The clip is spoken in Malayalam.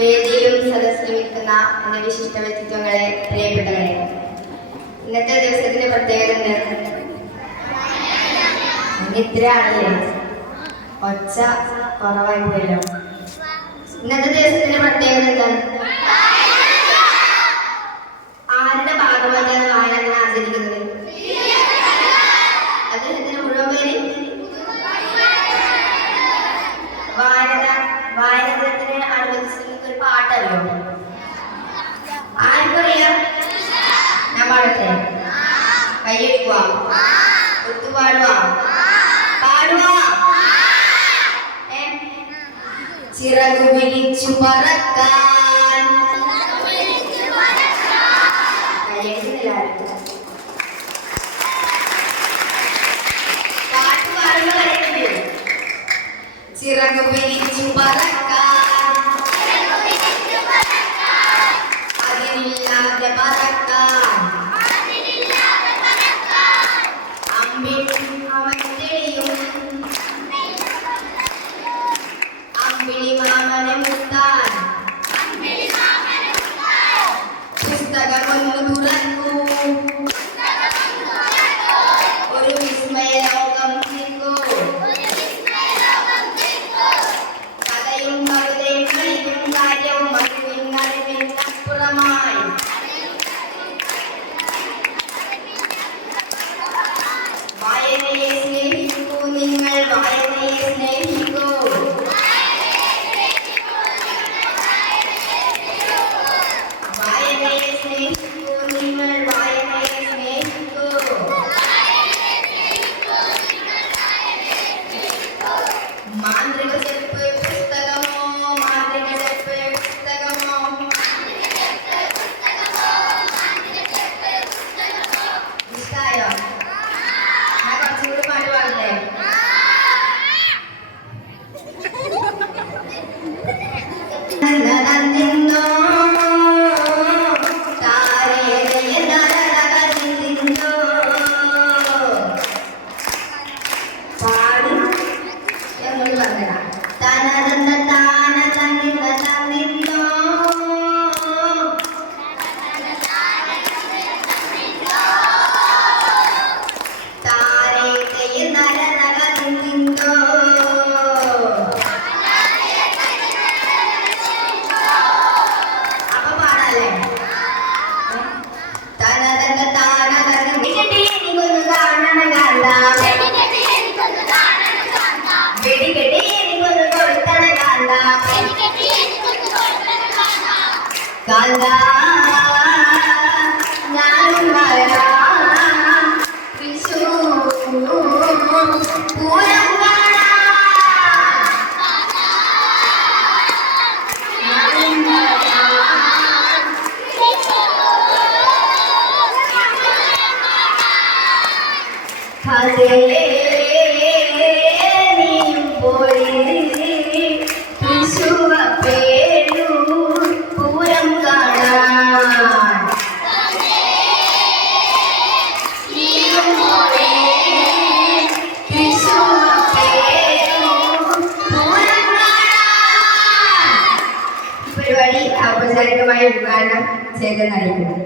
വേദിയിലും സദസ്സിലും നിൽക്കുന്ന എന്റെ വിശിഷ്ട വ്യക്തിത്വങ്ങളെ, പ്രിയപ്പെട്ടവരെ, ഇന്നത്തെ ദിവസത്തിന്റെ പ്രത്യേകത ഇത്രയാണല്ലേ? ഒച്ച കുറവായി പോയല്ലോ. ഇന്നത്തെ ദിവസത്തിന്റെ പ്രത്യേകത എന്താണ്? ആരുടെ ഭാഗമായിട്ടാണ് വായന ദിനം ആചരിക്കുന്നത്? അദ്ദേഹത്തിന്റെ മുഴുവൻ പേര് വായന ദിനത്തിന് അനുബന്ധിച്ച് ഒരു പാട്ടറിയോ? ആർക്കും അറിയാം? ഞാൻ പാടട്ടെ? കൈയടിക്കുക, ഒത്തുപാടുക, പാടുക. ചിറകു വിരിച്ചു പറക്കാൻ. കൈയടിക്കുന്നില്ല. പാട്ട് പാടുമ്പോൾ ചിറകു വിരിച്ചു പറക്കാൻ, അതിനില്ലാതെ പറക്കാൻ, അമ്പിളി മാമനെ മുത്താൻ, പുസ്തകമൊന്നു തുറക്കൂ, ഒരു വിസ്മയ ലോകം തീർക്കൂ. കഥയും കവിതയും കളിയും കാര്യവും അറിവിനപ്പുറമായി വായനയെ സ്നേഹിക്കൂ, നിങ്ങൾ വായനയെ സ്നേഹിക്കൂ. വായനയെ സ്നേഹിക്കൂ, നിങ്ങൾ വായനയെ സ്നേഹിക്കൂ. മാന്ത്രിക ചെപ്പ് പുസ്തകമോ, മാന്ത്രിക ചെപ്പ് പുസ്തകമോ, ഇഷ്ടായോ? ഞാൻ കുറച്ചുകൂടി പാട്ട് പാടില്ലേ? പാടി എന്നോട് പറഞ്ഞതാ. തനതന്ന താന തന്നിന്ന തന്നിന്നോ, താരേതയ നര നര നിന്നിന്നോ. അപ്പൊ പാടല്ലേ? തനതന്ന താന തന്നിട്ട് എനിക്കൊന്ന് കാണണ കണ്ട, വെടികെട്ടി എനിക്കൊന്ന് കൊടുത്തണ കാന്ത, കാന്ത ഞാനും വരാം തൃശ്ശൂർ പൂരം കാണാൻ. ഞാനും വരാം അതേ തൃശ്ശൂർ പേരൂർ പൂരം കാണാൻ. തൃശ്ശൂർ പേരൂർ പൂരം കാണാൻ. ഈ പരിപാടി ഔപചാരികമായി ഉദ്ഘാടനം ചെയ്തെന്നറിയിക്കുന്നു.